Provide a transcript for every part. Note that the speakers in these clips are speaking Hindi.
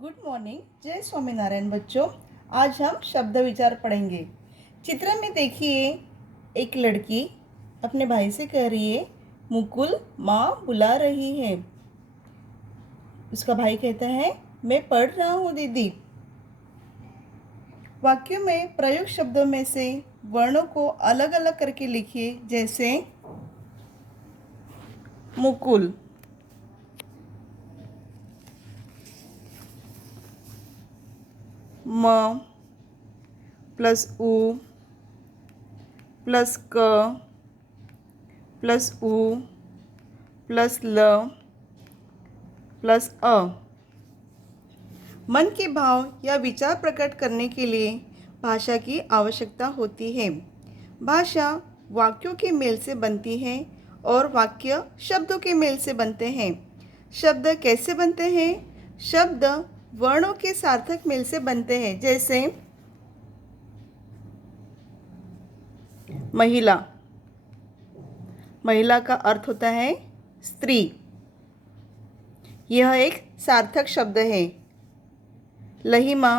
Good morning. जय स्वामीनारायण बच्चों। आज हम शब्द विचार पढ़ेंगे। चित्र में देखिए, एक लड़की अपने भाई से कह रही है, मुकुल माँ बुला रही है। उसका भाई कहता है, मैं पढ़ रहा हूँ दीदी। वाक्यों में प्रयुक्त शब्दों में से वर्णों को अलग अलग करके लिखिए, जैसे मुकुल, म प्लस उ प्लस क प्लस उ प्लस ल प्लस अ। मन के भाव या विचार प्रकट करने के लिए भाषा की आवश्यकता होती है। भाषा वाक्यों के मेल से बनती है और वाक्य शब्दों के मेल से बनते हैं। शब्द कैसे बनते हैं? शब्द वर्णों के सार्थक मेल से बनते हैं, जैसे महिला। महिला का अर्थ होता है स्त्री। यह एक सार्थक शब्द है। लहिमा,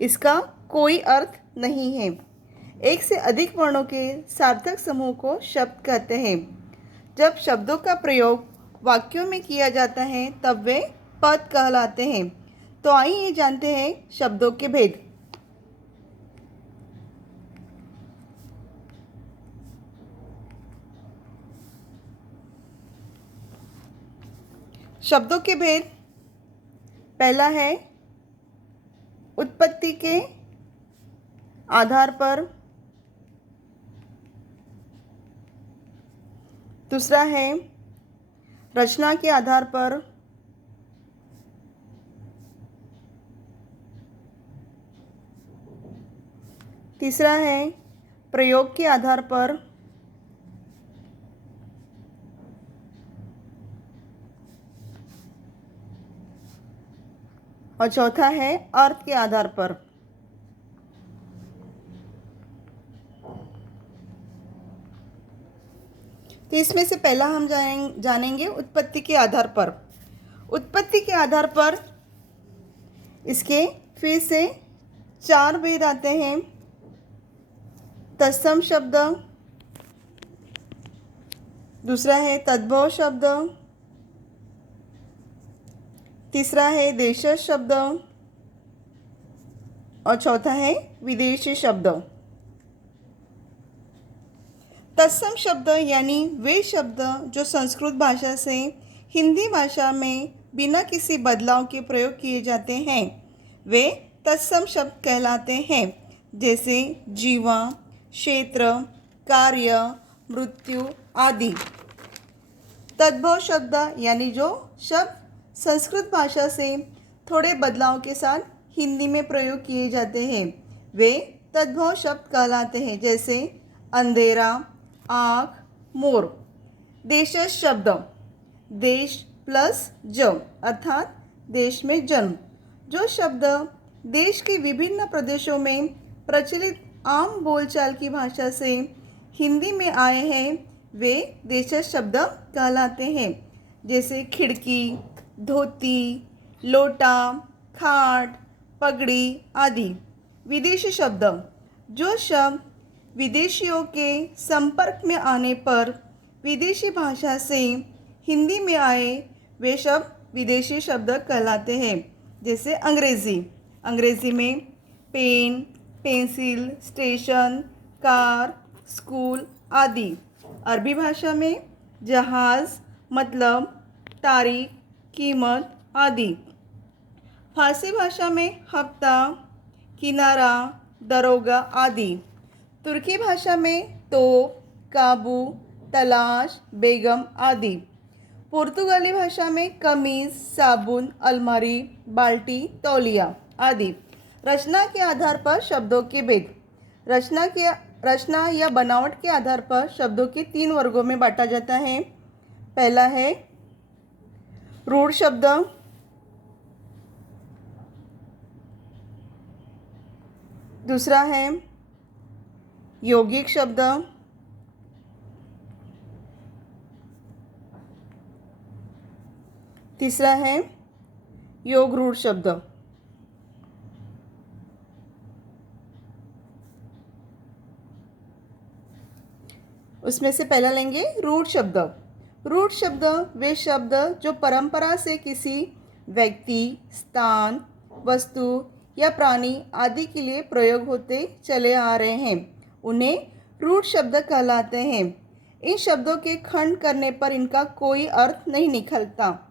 इसका कोई अर्थ नहीं है। एक से अधिक वर्णों के सार्थक समूह को शब्द कहते हैं। जब शब्दों का प्रयोग वाक्यों में किया जाता है तब वे पद कहलाते हैं। तो आइए जानते हैं शब्दों के भेद। शब्दों के भेद। पहला है उत्पत्ति के आधार पर। दूसरा है रचना के आधार पर। तीसरा है प्रयोग के आधार पर। और चौथा है अर्थ के आधार पर। तो इसमें से पहला हम जानेंगे उत्पत्ति के आधार पर। उत्पत्ति के आधार पर इसके फिर से 4 भेद आते हैं। तत्सम शब्द, दूसरा है तद्भव शब्द, तीसरा है देशज शब्द और चौथा है विदेशी शब्द। तत्सम शब्द यानी वे शब्द जो संस्कृत भाषा से हिंदी भाषा में बिना किसी बदलाव के प्रयोग किए जाते हैं, वे तत्सम शब्द कहलाते हैं, जैसे जीवा, क्षेत्र, कार्य, मृत्यु आदि। तद्भव शब्द यानी जो शब्द संस्कृत भाषा से थोड़े बदलाव के साथ हिंदी में प्रयोग किए जाते हैं, वे तद्भव शब्द कहलाते हैं, जैसे अंधेरा, आँख, मोर। देशज शब्द, देश प्लस जन्म अर्थात देश में जन्म। जो शब्द देश के विभिन्न प्रदेशों में प्रचलित आम बोलचाल की भाषा से हिंदी में आए हैं, वे देशज शब्द कहलाते हैं, जैसे खिड़की, धोती, लोटा, खाट, पगड़ी आदि। विदेशी शब्द, जो शब्द विदेशियों के संपर्क में आने पर विदेशी भाषा से हिंदी में आए, वे शब्द विदेशी शब्द कहलाते हैं, जैसे अंग्रेज़ी। अंग्रेज़ी में pen, pencil, station, car, school आदि। अरबी भाषा में जहाज़, मतलब, तारीख, कीमत आदि। फारसी भाषा में हफ्ता, किनारा, दरोगा आदि। तुर्की भाषा में तोप, काबू, तलाश, बेगम आदि। पुर्तगाली भाषा में कमीज, साबुन, अलमारी, बाल्टी, तौलिया आदि। रचना के आधार पर शब्दों के भेद। रचना या बनावट के आधार पर शब्दों के 3 वर्गों में बांटा जाता है। पहला है रूढ़ शब्द, दूसरा है यौगिक शब्द, तीसरा है योग रूढ़ शब्द। उसमें से पहला लेंगे रूढ़ शब्द। रूढ़ शब्द वे शब्द जो परंपरा से किसी व्यक्ति, स्थान, वस्तु या प्राणी आदि के लिए प्रयोग होते चले आ रहे हैं, उन्हें रूढ़ शब्द कहलाते हैं। इन शब्दों के खंड करने पर इनका कोई अर्थ नहीं निकलता,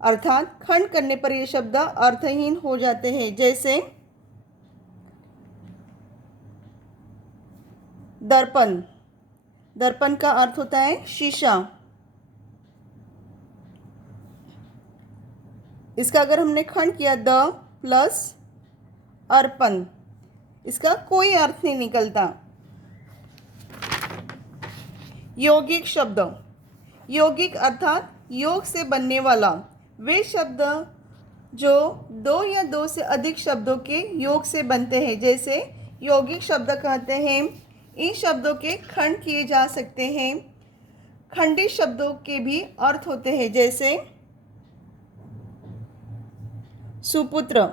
अर्थात खंड करने पर ये शब्द अर्थहीन हो जाते हैं। जैसे दर्पण। दर्पण का अर्थ होता है शीशा। इसका अगर हमने खंड किया द प्लस अर्पण, इसका कोई अर्थ नहीं निकलता। यौगिक शब्द। यौगिक अर्थात योग से बनने वाला वे शब्द जो दो या दो से अधिक शब्दों के योग से बनते हैं, जैसे यौगिक शब्द कहते हैं। इन शब्दों के खंड किए जा सकते हैं। खंडित शब्दों के भी अर्थ होते हैं, जैसे सुपुत्र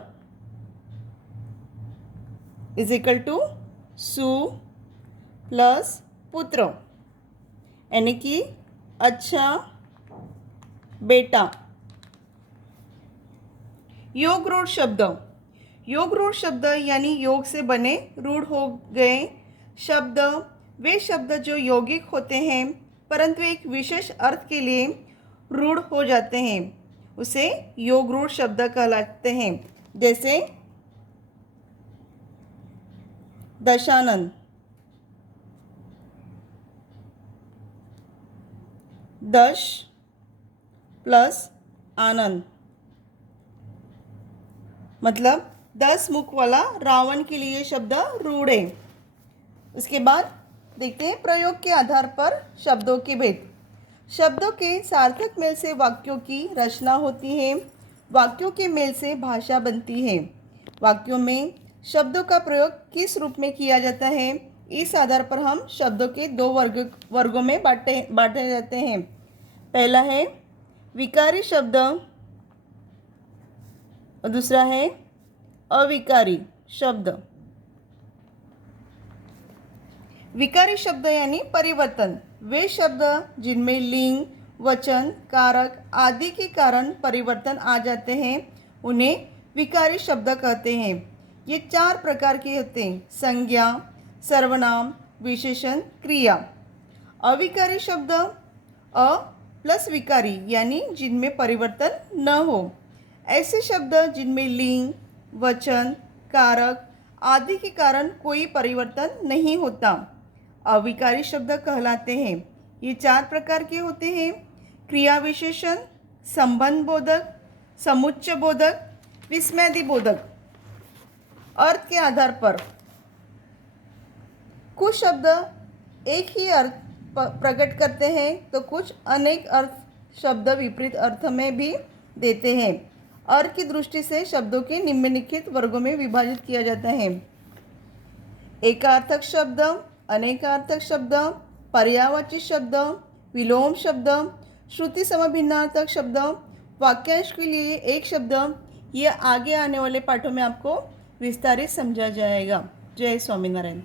इज इक्वल टू सु प्लस पुत्र, यानी कि अच्छा बेटा। योग रूढ़ शब्द। योग रूढ़ शब्द यानी योग से बने रूढ़ हो गए शब्द वे शब्द जो यौगिक होते हैं परंतु एक विशेष अर्थ के लिए रूढ़ हो जाते हैं, उसे योग रूढ़ शब्द कहलाते हैं। जैसे दशानन, दश प्लस आनंद, मतलब 10 मुख वाला रावण के लिए शब्द रूढ़ है। उसके बाद देखते हैं प्रयोग के आधार पर शब्दों के भेद। शब्दों के सार्थक मेल से वाक्यों की रचना होती है। वाक्यों के मेल से भाषा बनती है। वाक्यों में शब्दों का प्रयोग किस रूप में किया जाता है, इस आधार पर हम शब्दों के दो वर्गों में बांटे जाते हैं। पहला है विकारी शब्द और दूसरा है अविकारी शब्द। विकारी शब्द यानी परिवर्तन, वे शब्द जिनमें लिंग, वचन, कारक आदि के कारण परिवर्तन आ जाते हैं, उन्हें विकारी शब्द कहते हैं। ये 4 प्रकार के होते हैं: संज्ञा, सर्वनाम, विशेषण, क्रिया। अविकारी शब्द अ प्लस विकारी यानी जिनमें परिवर्तन न हो। ऐसे शब्द जिनमें लिंग, वचन, कारक आदि के कारण कोई परिवर्तन नहीं होता, अविकारी शब्द कहलाते हैं। ये 4 प्रकार के होते हैं: क्रिया विशेषण, संबंध बोधक, समुच्चय बोधक, विस्मयादि बोधक। अर्थ के आधार पर कुछ शब्द एक ही अर्थ प्रकट करते हैं तो कुछ अनेक अर्थ शब्द विपरीत अर्थ में भी देते हैं। अर्थ की दृष्टि से शब्दों के निम्नलिखित वर्गों में विभाजित किया जाता है: एकार्थक शब्द, अनेकार्थक शब्द, पर्यायवाची शब्द, विलोम शब्द, श्रुति समभिन्नार्थक शब्द, वाक्यांश के लिए एक शब्द। ये आगे आने वाले पाठों में आपको विस्तारित समझा जाएगा। जय स्वामीनारायण।